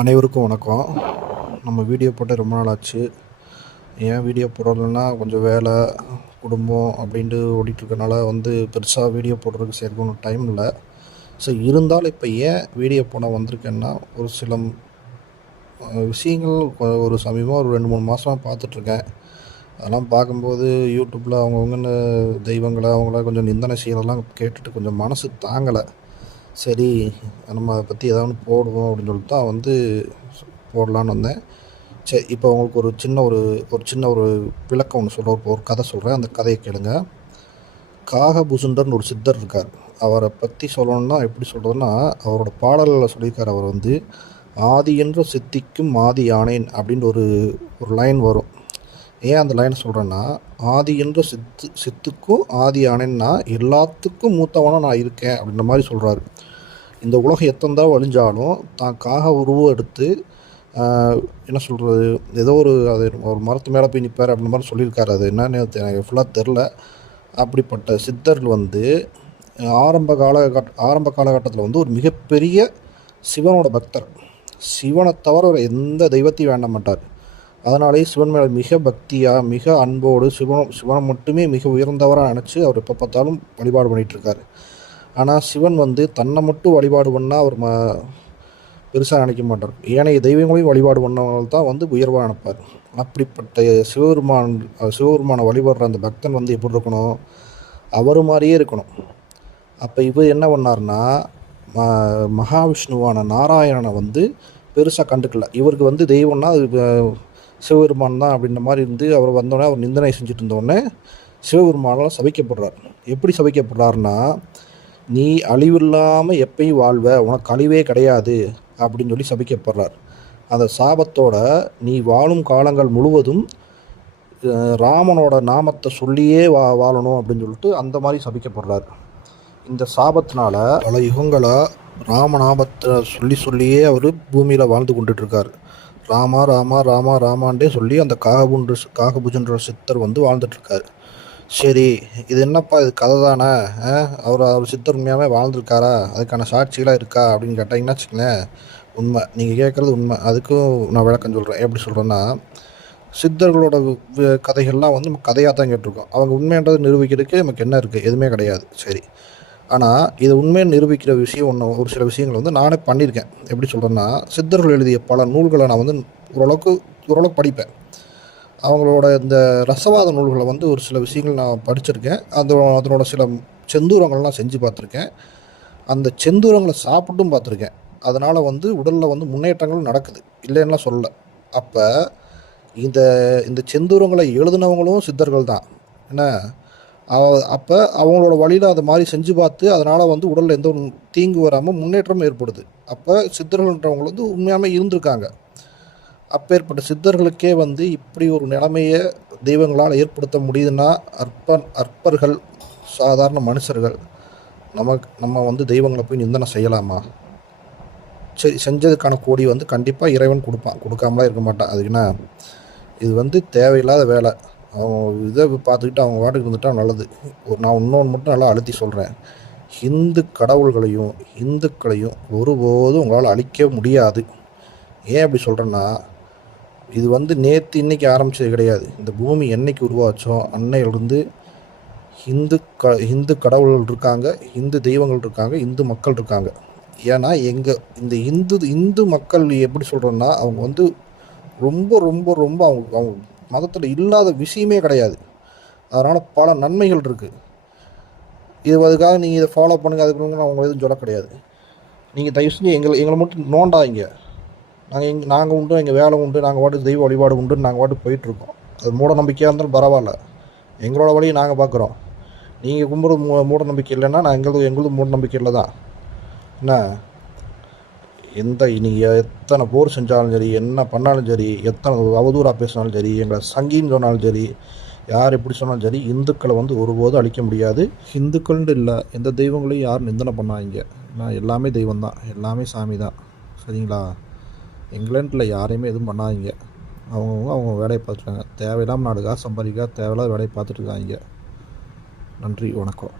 அனைவருக்கும் வணக்கம். நம்ம வீடியோ போட்டு ரொம்ப நாள் ஆச்சு. ஏன் வீடியோ போடலைன்னா கொஞ்சம் வேலை, குடும்பம் அப்படின்ட்டு ஓடிட்டுருக்கனால பெருசாக வீடியோ போடுறதுக்கு சரிக்கு ஒன்றும் டைம் இல்லை. ஸோ இருந்தாலும் இப்போ ஏன் வீடியோ போட வந்திருக்கேன்னா, ஒரு சில விஷயங்கள் ஒரு சமீபமாக ஒரு 2-3 மாதமாக பார்த்துட்ருக்கேன். அதெல்லாம் பார்க்கும்போது யூடியூப்பில் அவங்கவுங்கன்னு தெய்வங்களை அவங்கள கொஞ்சம் நிந்தனை செய்கிறதெல்லாம் கேட்டுட்டு கொஞ்சம் மனசு தாங்கலை. சரி, நம்ம அதை பற்றி ஏதாவது போடுவோம் அப்படின்னு சொல்லிட்டு தான் போடலான்னு வந்தேன். சரி, இப்போ உங்களுக்கு ஒரு சின்ன ஒரு விளக்கம் ஒன்று சொல்கிறேன், ஒரு கதை சொல்கிறேன். அந்த கதையை கேளுங்க. காகபுசுண்டர்னு ஒரு சித்தர் இருக்கார். அவரை பற்றி சொல்லணும்னா எப்படி சொல்கிறதுன்னா, அவரோட பாடல்களில் சொல்லியிருக்கார். அவர் ஆதி என்ற சித்திக்கும் ஆதி ஆனேன் அப்படின்னு ஒரு லைன் வரும். ஏன் அந்த லைனை சொல்கிறேன்னா, ஆதி என்ற சித்துக்கும் ஆதி ஆனேன்னா எல்லாத்துக்கும் மூத்தவனாக நான் இருக்கேன் அப்படின்ற மாதிரி சொல்கிறாரு. இந்த உலகம் எத்தனை தான் அழிஞ்சாலும் தான் உருவம் எடுத்து என்ன சொல்கிறது, ஏதோ ஒரு மரத்து மேலே போய் நிற்பார் அப்படின்ற மாதிரி சொல்லியிருக்காரு. அது என்னன்னு எனக்கு ஃபுல்லாக தெரில. அப்படிப்பட்ட சித்தர்கள் ஆரம்ப காலகட்டத்தில் ஒரு மிகப்பெரிய சிவனோட பக்தர். சிவனை தவிர எந்த தெய்வத்தையும் வேண்ட மாட்டார். அதனாலேயே சிவன் மேலே மிக பக்தியாக, மிக அன்போடு சிவனை மட்டுமே மிக உயர்ந்தவராக நினச்சி அவர் எப்போ பார்த்தாலும் வழிபாடு பண்ணிகிட்ருக்காரு. ஆனால் சிவன் தன்னை மட்டும் வழிபாடு பண்ணால் அவர் பெருசாக நினைக்க மாட்டார். ஏனைய தெய்வங்களையும் வழிபாடு பண்ணவங்க தான் உயர்வாக நினைப்பார். அப்படிப்பட்ட சிவபெருமானை வழிபடுற அந்த பக்தன் எப்படி இருக்கணும், அவர் மாதிரியே இருக்கணும். அப்போ இவர் என்ன பண்ணார்னா, மகாவிஷ்ணுவான நாராயணனை பெருசாக கண்டுக்கல. இவருக்கு தெய்வம்னா அது சிவபெருமான் தான் அப்படின்ற மாதிரி அவர் வந்தோடனே அவர் நிந்தனை செஞ்சுட்டு இருந்தோடனே சிவபெருமானால் சபிக்கப்படுறார். எப்படி சபிக்கப்படுறாருன்னா, நீ அழிவில்லாமல் எப்பயும் வாழ்வ, உனக்கு அழிவே கிடையாது அப்படின்னு சொல்லி சபிக்கப்படுறார். அந்த சாபத்தோட நீ வாழும் காலங்கள் முழுவதும் ராமனோட நாமத்தை சொல்லியே வாழணும் அப்படின்னு சொல்லிட்டு அந்த மாதிரி சபிக்கப்படுறார். இந்த சாபத்தினால பல யுகங்களாக ராமநாமத்தை சொல்லியே அவர் பூமியில் வாழ்ந்து கொண்டுட்ருக்கார். ராமா ராமா ராமா ராமாண்டே சொல்லி அந்த காகபுஜன்ற சித்தர் வாழ்ந்துட்டுருக்கார். சரி, இது என்னப்பா, இது கதை தானே, அவர் சித்தர் உண்மையாகவே வாழ்ந்துருக்காரா, அதுக்கான சாட்சிகளாக இருக்கா அப்படின்னு கேட்டிங்கன்னா வச்சுக்கலேன், உண்மை. நீங்கள் கேட்குறது உண்மை. அதுக்கும் நான் விளக்கம் சொல்கிறேன். எப்படி சொல்கிறேன்னா, சித்தர்களோட கதைகள்லாம் நம்ம கதையாக தான் கேட்டிருக்கோம். அவங்க உண்மைன்றதை நிரூபிக்கிறதுக்கு நமக்கு என்ன இருக்குது, எதுவுமே கிடையாது. சரி, ஆனால் இது உண்மையை நிரூபிக்கிற விஷயம் ஒரு சில விஷயங்கள் நானே பண்ணியிருக்கேன். எப்படி சொல்கிறேன்னா, சித்தர்கள் எழுதிய பல நூல்களை நான் ஓரளவுக்கு படிப்பேன். அவங்களோட இந்த ரசவாத நூல்களை ஒரு சில விஷயங்கள் நான் படிச்சிருக்கேன். அதனோட சில செந்தூரங்கள்லாம் செஞ்சு பார்த்துருக்கேன். அந்த செந்தூரங்களை சாப்பிட்டும் பார்த்துருக்கேன். அதனால் உடலில் முன்னேற்றங்கள் நடக்குது, இல்லைன்னா சொல்லலை. அப்போ இந்த செந்தூரங்களை எழுதினவங்களும் சித்தர்கள் தான். என்ன, அப்போ அவங்களோட வழியில் அது மாதிரி செஞ்சு பார்த்து அதனால் உடலில் எந்த ஒரு தீங்கு வராமல் முன்னேற்றம் ஏற்படுது. அப்போ சித்தர்கள்ன்றவங்க உண்மையாகவே இருந்திருக்காங்க. அப்பேற்பட்ட சித்தர்களுக்கே இப்படி ஒரு நிலைமையை தெய்வங்களால் ஏற்படுத்த முடியுதுன்னா, அற்பர்கள், சாதாரண மனுஷர்கள் நம்ம தெய்வங்களை போய் நிந்தனை செய்யலாமா? சரி, செஞ்சதுக்கான கூலி கண்டிப்பாக இறைவன் கொடுப்பான், கொடுக்காமலாம் இருக்க மாட்டான். அதுக்குன்னா இது தேவையில்லாத வேலை. அவங்க இதை பார்த்துக்கிட்டு அவங்க வாட்டுக்கு இருந்துட்டால் நல்லது. நான் இன்னொன்று மட்டும் நல்லா அழுத்தி சொல்கிறேன். இந்துக்களையும் ஒருபோதும் உங்களால் அழிக்க முடியாது. ஏன் அப்படி சொல்கிறேன்னா, இது நேற்று இன்றைக்கி ஆரம்பித்தது கிடையாது. இந்த பூமி என்றைக்கு உருவாச்சோ அன்னையிலிருந்து இந்து கடவுள்கள் இருக்காங்க, இந்து தெய்வங்கள் இருக்காங்க, இந்து மக்கள் இருக்காங்க. ஏன்னா இந்த இந்து மக்கள் எப்படி சொல்கிறோன்னா, அவங்க ரொம்ப ரொம்ப ரொம்ப அவங்க மதத்தில் இல்லாத விஷயமே கிடையாது. அதனால் பல நன்மைகள் இருக்குது. அதுக்காக நீங்கள் இதை ஃபாலோ பண்ணுங்கள், அதுக்கு நான் அவங்க எதுவும் சொல்ல கிடையாது. நீங்கள் தயவு செஞ்சு எங்களை மட்டும் நோண்டாதீங்க. நாங்கள் உண்டு, எங்கள் வேலை உண்டு, நாங்கள் வாட்டுக்கு தெய்வ வழிபாடு உண்டுன்னு நாங்கள் வாட்டுக்கு போயிட்டுருக்கோம். அது மூட நம்பிக்கையாக இருந்தாலும் பரவாயில்ல, எங்களோட வழியை நாங்கள் பார்க்குறோம். நீங்கள் கும்பிட்றது மூட நம்பிக்கை இல்லைன்னா எங்களுது மூட நம்பிக்கை இல்லை தான். என்ன, நீங்கள் எத்தனை போர் செஞ்சாலும் சரி, என்ன பண்ணாலும் சரி, எத்தனை அவதூறாக பேசினாலும் சரி, எங்களை சங்கின்னு சொன்னாலும் சரி, யார் எப்படி சொன்னாலும் சரி, இந்துக்களை ஒருபோதும் அழிக்க முடியாது. இந்துக்கள்னு இல்லை, எந்த தெய்வங்களையும் யாரும் நிந்தனை பண்ணாதீங்க. ஏன்னா எல்லாமே தெய்வம் தான், எல்லாமே சாமி தான். சரிங்களா? எங்களேன்ட்டில் யாரையுமே எதுவும் பண்ணாதீங்க. அவங்க வேலையை பார்த்துருக்காங்க. தேவையில்லாமல் நாடுக்காக சம்பாதிக்க தேவையில்லாத வேலையை பார்த்துட்ருக்காங்க. நன்றி, வணக்கம்.